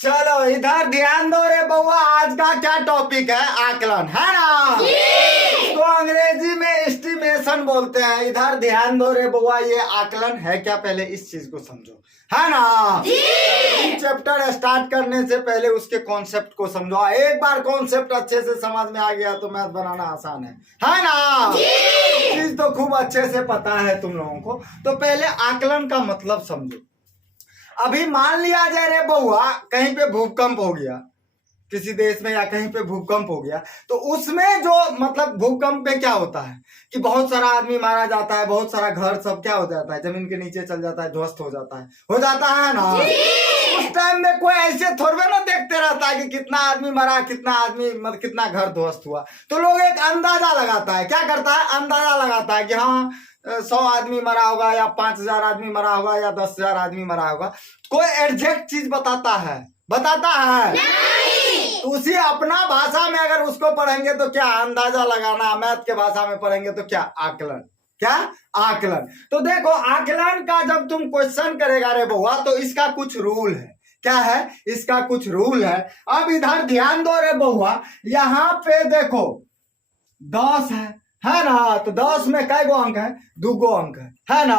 चलो इधर ध्यान दो रे बउआ, आज का क्या टॉपिक है? आकलन, है ना? तो अंग्रेजी में एस्टिमेशन बोलते हैं। इधर ध्यान दो रे बउआ, ये आकलन है क्या, पहले इस चीज को समझो, है ना? चैप्टर स्टार्ट करने से पहले उसके कॉन्सेप्ट को समझो। एक बार कॉन्सेप्ट अच्छे से समझ में आ गया तो मैथ बनाना आसान है ना? चीज तो खूब अच्छे से पता है तुम लोगों को। तो पहले आकलन का मतलब समझो। अभी मान लिया जाए रे बउआ, कहीं पे भूकंप हो गया किसी देश में, या कहीं पे भूकंप हो गया, तो उसमें जो मतलब भूकंप में क्या होता है कि बहुत सारा आदमी मारा जाता है, बहुत सारा घर सब क्या हो जाता है, जमीन के नीचे चल जाता है, ध्वस्त हो जाता है ना? उस टाइम में कोई ऐसे थोड़े ना देखते रहता है कि कितना आदमी मरा, कितना आदमी मतलब कितना घर ध्वस्त हुआ। तो लोग एक अंदाजा लगाता है, क्या करता है, अंदाजा लगाता है कि हाँ 100 आदमी मरा होगा, या 5000 आदमी मरा होगा, या 10,000 आदमी मरा होगा। कोई एग्जैक्ट चीज बताता है नहीं। तो उसी अपना भाषा में अगर उसको पढ़ेंगे तो क्या अंदाजा लगाना, मैथ के भाषा में पढ़ेंगे तो क्या आकलन, क्या आकलन। तो देखो आकलन का जब तुम क्वेश्चन करेगा रे बउआ, तो इसका कुछ रूल है। क्या है इसका? कुछ रूल है। अब इधर ध्यान दो रे बउआ, यहाँ पे देखो 10 है ना? तो 10 में कै गो अंक है? 2 गो अंक है ना?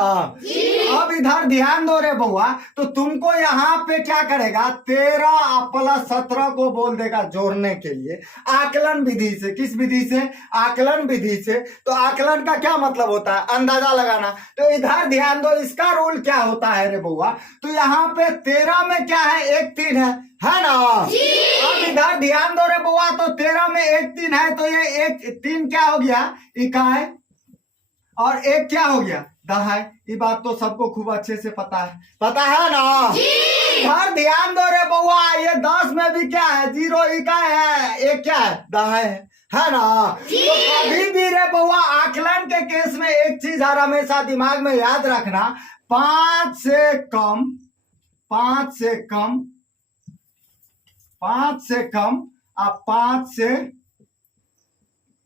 अब इधर ध्यान दो रे बउआ, तो तुमको यहाँ पे क्या करेगा, 13 प्लस 17 को बोल देगा जोड़ने के लिए आकलन विधि से। किस विधि से? आकलन विधि से। तो आकलन का क्या मतलब होता है? अंदाजा लगाना। तो इधर ध्यान दो, इसका रूल क्या होता है रे बउआ, तो यहाँ पे 13 में क्या है, 1 3 है ना? अब इधर ध्यान दो रे बउआ, तो 13 में 1 3 है, तो ये 1 3 क्या हो गया, इकाई, और 1 क्या हो गया, दहाई। ये बात तो सबको खूब अच्छे से पता है ना? इधर ध्यान दो रे बउआ, ये 10 में भी क्या है, 0 इकाई है, 1 क्या है, दहाई है ना? तो कभी भी रे बउआ आकलन के केस में एक चीज हर हमेशा दिमाग में याद रखना, 5 से कम, 5 से कम, 5 से कम और 5 से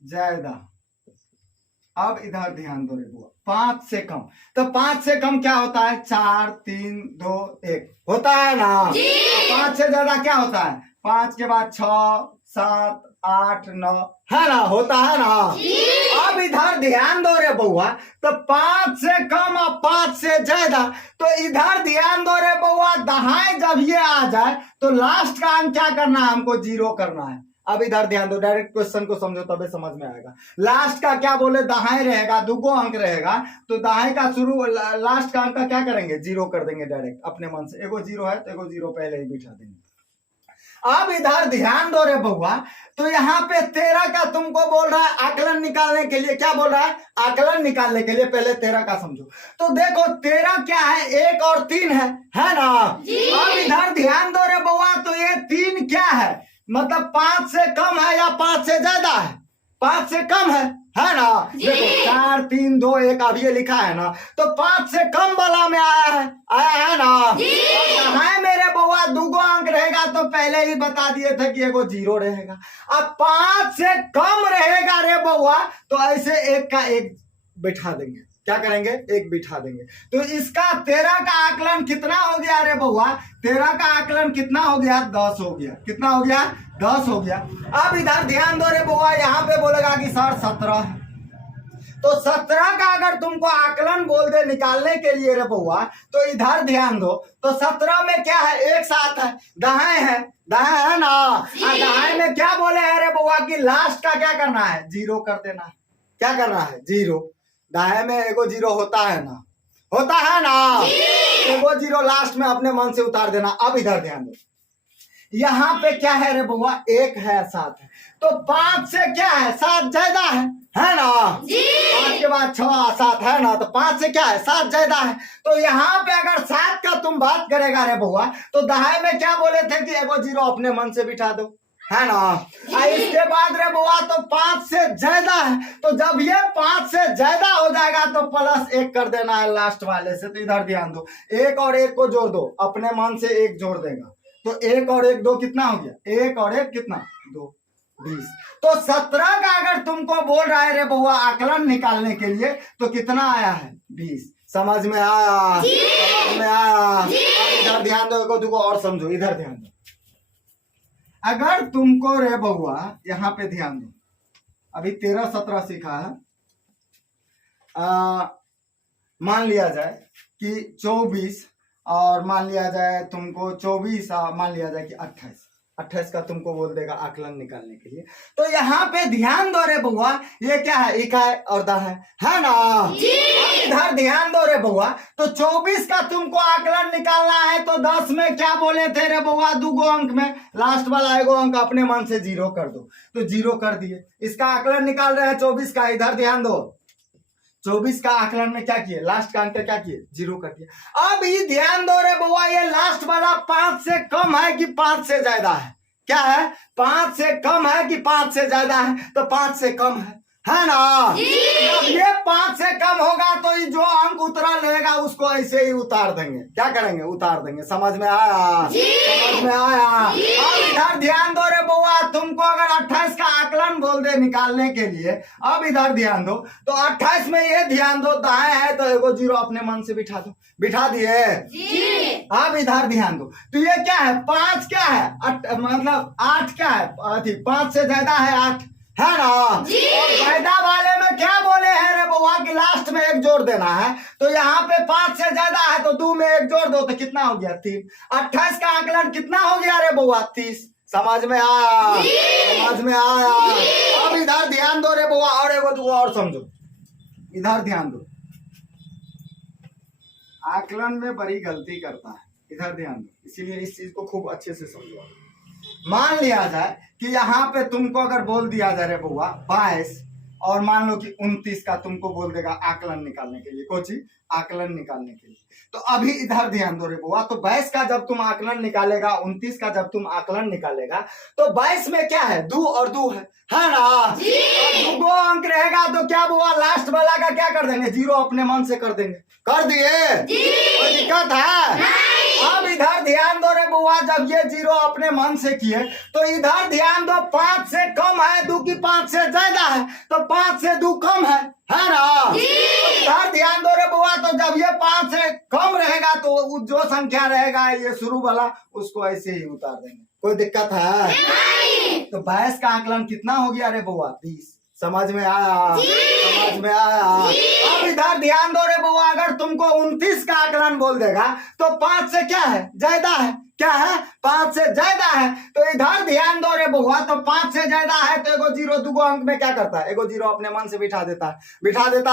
ज्यादा। अब इधर ध्यान दो रे बुआ, 5 से कम, तो 5 से कम क्या होता है, 4 3 2 1 होता है ना? 5 से ज्यादा क्या होता है, 5 के बाद 6 7 8 9 है ना? होता है ना? अब इधर ध्यान दो रे बउआ, तो 5 से कम और 5 से ज्यादा, तो इधर ध्यान दो रे बउआ, दहाई जब ये आ जाए तो लास्ट का अंक क्या करना है, हमको 0 करना है। अब इधर ध्यान दो, डायरेक्ट क्वेश्चन को समझो तबे समझ में आएगा। लास्ट का क्या बोले, दहाई रहेगा, 2 गो अंक रहेगा, तो दहाई का शुरू लास्ट का अंक का क्या करेंगे, 0 कर देंगे डायरेक्ट अपने मन से। एगो 0 है तो एगो 0 पहले ही बिठा देंगे। अब इधर ध्यान दो रे बउआ, तो यहाँ पे 13 का तुमको बोल रहा है आकलन निकालने के लिए। क्या बोल रहा है, आकलन निकालने के लिए। पहले 13 का समझो, तो देखो 13 क्या है, 1 और 3 है ना? अब इधर ध्यान दो रे बउआ, तो ये 3 क्या है, मतलब 5 से कम है या 5 से ज्यादा है, 5 से कम है ना? देखो 4 3 2 1 अब ये लिखा है ना, तो 5 से कम वाला में आया है ना? और मेरे बउआ 2 गो अंक रहेगा, तो पहले ही बता दिए थे कि एगो 0 रहेगा। अब 5 से कम रहेगा रे बउआ, तो ऐसे 1 का 1 बिठा देंगे। क्या करेंगे, 1 बिठा देंगे। तो इसका 13 का आकलन कितना हो गया रे बउआ, 13 का आकलन कितना हो गया, 10 हो गया। कितना हो गया, 10 हो गया। अब इधर ध्यान दो रे बउआ, यहाँ पे बोलेगा कि सर 17 है, तो 17 का अगर तुमको आकलन बोल दे निकालने के लिए रे बउआ, तो इधर ध्यान दो, तो 17 में क्या है, 1 7 है, दहाई है ना? दहाई में क्या बोले है रे बउआ कि लास्ट का क्या करना है, 0 कर देना है। क्या करना है, 0। दहाई में एगो 0 होता है ना? एगो 0 लास्ट में अपने मन से उतार देना। अब इधर ध्यान दो, यहाँ पे क्या है रे बउआ, 1 है 7 है, तो 5 से क्या है, 7 ज्यादा है ना? 5 के बाद 6 7 है ना? तो 5 से क्या है, 7 ज्यादा है। तो यहाँ पे अगर 7 का तुम बात करेगा रे बउआ, तो दहाई में क्या बोले थे कि एगो 0 अपने मन से बिठा दो, है ना? इसके बाद रे बुआ, तो 5 से ज्यादा है, तो जब ये 5 से ज्यादा हो जाएगा तो प्लस 1 कर देना है लास्ट वाले से। तो इधर ध्यान दो, 1 और 1 को जोड़ दो, अपने मन से 1 जोड़ देगा, तो 1 और 1 2 कितना हो गया, 1 और 1 कितना, 2 20। तो 17 का अगर तुमको बोल रहा है रे बुआ आकलन निकालने के लिए, तो कितना आया है, 20। समझ में आया? समझ में आया? इधर ध्यान दो, 1 2 और समझो, इधर ध्यान दो। अगर तुमको रे बउआ, यहाँ पे ध्यान दो, अभी 13 17 सीखा है। मान लिया जाए कि 24 और मान लिया जाए तुमको 24 मान लिया जाए कि 28 का तुमको बोल देगा आकलन निकालने के लिए। तो यहाँ पे ध्यान दो रे बउआ, ये क्या है, इकाई और दा है ना। इधर ध्यान दो रे बउआ, तो 24 का तुमको आकलन निकालना है तो 10 में क्या बोले थे रे बउआ, 2 अंक में लास्ट वाला एगो अंक अपने मन से 0 कर दो, तो 0 कर दिए। इसका आकलन निकाल रहे हैं 24 का, इधर ध्यान दो, 24 का आकलन में क्या किए, लास्ट का अंक क्या किए, 0 कर दिया। अब ये ध्यान दो रे बउआ, ये लास्ट वाला 5 से कम है कि 5 से ज्यादा है, क्या है, 5 से कम है कि 5 से ज्यादा है, तो 5 से कम है ना। जब ये 5 से कम होगा तो ये जो अंक उतरा रहेगा उसको ऐसे ही उतार देंगे, क्या करेंगे, उतार देंगे। समझ में आया, समझ में आया। अब इधर ध्यान दो रे बउआ, तुमको अगर 28 का आकलन बोल दे निकालने के लिए, अब इधर ध्यान दो, तो 28 में ये ध्यान दो, दाएं है तो एगो 0 अपने मन से बिठा दो, बिठा दिए। अब इधर ध्यान दो, तो ये क्या है, 5 क्या है, मतलब 8 क्या है, 5 से ज्यादा है 8, है ना। और ज्यादा वाले में क्या बोले हैं रे बउआ कि लास्ट में 1 जोड़ देना है, तो यहाँ पे 5 से ज्यादा है तो 2 में 1 जोड़ दो तो कितना हो गया, 3। 28 का आकलन कितना हो गया रे बउआ, 30। समझ में आया, समझ में आया। अब इधर ध्यान दो रे बउआ, और एगो दूगो और समझो, इधर ध्यान दो, आकलन में बड़ी गलती करता है, इधर ध्यान दो, इसीलिए इस चीज को खूब अच्छे से समझो। मान लिया जाए कि यहाँ पे तुमको अगर बोल दिया जाए रे बउआ 22 और मान लो कि 29 का तुमको बोल देगा आकलन निकालने के लिए, कोची आकलन निकालने के लिए। तो अभी इधर ध्यान दो रे बउआ, तो 22 का जब तुम आकलन निकालेगा, 29 का जब तुम आकलन निकालेगा, तो 22 में क्या है, 2 और 2 है ना। और 2 अंक रहेगा तो क्या बउआ, लास्ट वाला का क्या कर देंगे, 0 अपने मन से कर देंगे, कर दिए, कोई दिक्कत है। अब इधर ध्यान दो रे बुआ, जब ये 0 अपने मन से किए तो इधर ध्यान दो, 5 से कम है 2 की 5 से ज्यादा है, तो 5 से 2 कम है ना। इधर ध्यान दो रे बुआ, तो जब ये 5 से कम रहेगा तो जो संख्या रहेगा ये शुरू वाला उसको ऐसे ही उतार देंगे, कोई दिक्कत है। तो 22 का आकलन कितना हो गया रे बुआ, 20। समझ में आया, समझ में आया। अब इधर ध्यान दो रे बुआ, अगर तुमको 29 का आकलन बोल देगा तो 5 से क्या है, ज्यादा है, क्या है, 5 से ज्यादा है। तो इधर ध्यान दो रे बुआ, तो 5 से ज्यादा है तो एगो 0 2 अंक में क्या करता है, एगो 0 अपने मन से बिठा देता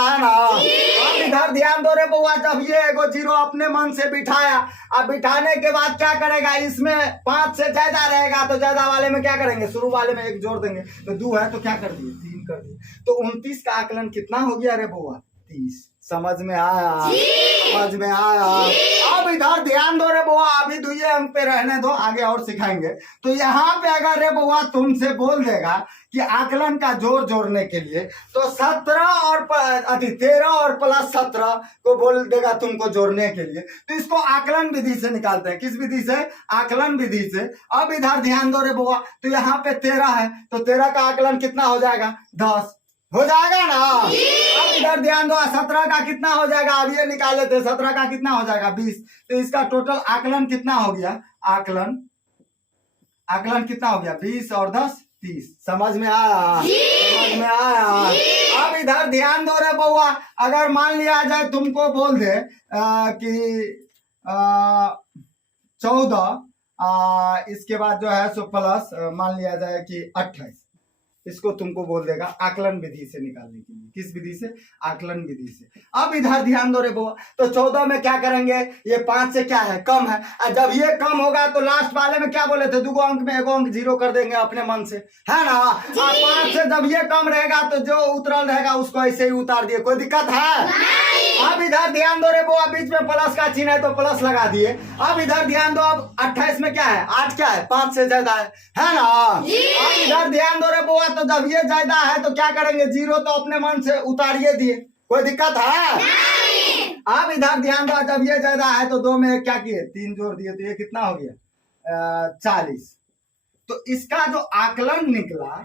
है ना। अब इधर ध्यान दो रे बुआ, जब ये एगो 0 अपने मन से बिठाया, अब बिठाने के बाद क्या करेगा, इसमें 5 से ज्यादा रहेगा तो ज्यादा वाले में क्या करेंगे, शुरू वाले में 1 जोड़ देंगे, तो 2 है तो क्या कर दिए, 3 कर दिए। तो 29 का आकलन कितना हो गया रे बुआ, 30। समझ में आया, समझ में आया। अब इधर ध्यान दो रे बुआ, अभी 2 अंक पे रहने दो, आगे और सिखाएंगे। तो यहाँ पे अगर रे बुआ तुमसे बोल देगा कि आकलन का जोड़ जोड़ने के लिए, तो 13 और प्लस 17 को बोल देगा तुमको जोड़ने के लिए, तो इसको आकलन विधि से निकालते हैं। किस विधि से, आकलन विधि से। अब इधर ध्यान दो रे बुआ, तो यहाँ पे 13 है तो 13 का आकलन कितना हो जाएगा, 10 हो जाएगा ना। अब इधर ध्यान दो, 17 का कितना हो जाएगा, अब ये निकाले थे, 17 का कितना हो जाएगा, 20। तो इसका टोटल आकलन कितना हो गया, आकलन कितना हो गया, 20 और 10 30। समझ में आया, समझ में आया। अब इधर ध्यान दो रे बउआ, अगर मान लिया जाए तुमको बोल दे कि 14 इसके बाद जो है सो प्लस मान लिया जाए कि 28, इसको तुमको बोल देगा आकलन विधि से निकालने के लिए। किस विधि से, आकलन विधि से। अब इधर ध्यान दो रे बुआ, तो 14 में क्या करेंगे, ये 5 से क्या है, कम है, और जब ये कम होगा तो लास्ट वाले में क्या बोले थे, 2 अंक में 1 अंक 0 कर देंगे अपने मन से, है ना। और 5 से जब ये कम रहेगा तो जो उतरल रहेगा उसको ऐसे ही उतार दिए, कोई दिक्कत है। अब इधर ध्यान दो रे बुआ, बीच में प्लस का चिन्ह है तो प्लस लगा दिए। अब इधर ध्यान दो, अब 28 में क्या है, 8 क्या है, 5 से ज्यादा है ना। अब इधर ध्यान दो रे बुआ, तो जब ये ज्यादा है तो क्या करेंगे, 0 तो अपने मन से उतारिए दिए, कोई दिक्कत है। अब इधर ध्यान दो, जब ये ज्यादा है तो 2 में क्या किए, 3 जोड़ दिए, तो ये कितना हो गया, 40। तो इसका जो आकलन निकला,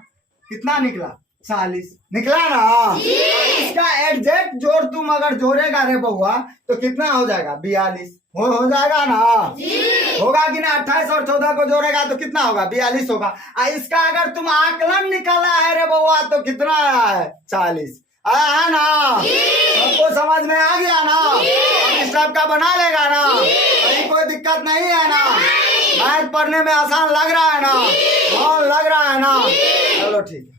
कितना निकला, 40 निकला ना। इसका एग्जैक्ट जोड़ तुम अगर जोड़ेगा रे बउआ तो कितना हो जाएगा 42 हो जाएगा ना। होगा कि ना। 28 और 14 को जोड़ेगा तो कितना होगा 42 होगा। इसका अगर तुम आकलन निकाला है रे बउआ तो कितना आया है 40 आया है ना। सबको समझ में आ गया ना। इस टाइप का बना लेगा ना। कहीं कोई दिक्कत नहीं है ना। मैथ पढ़ने में आसान लग रहा है ना। लग रहा है ना। चलो ठीक है।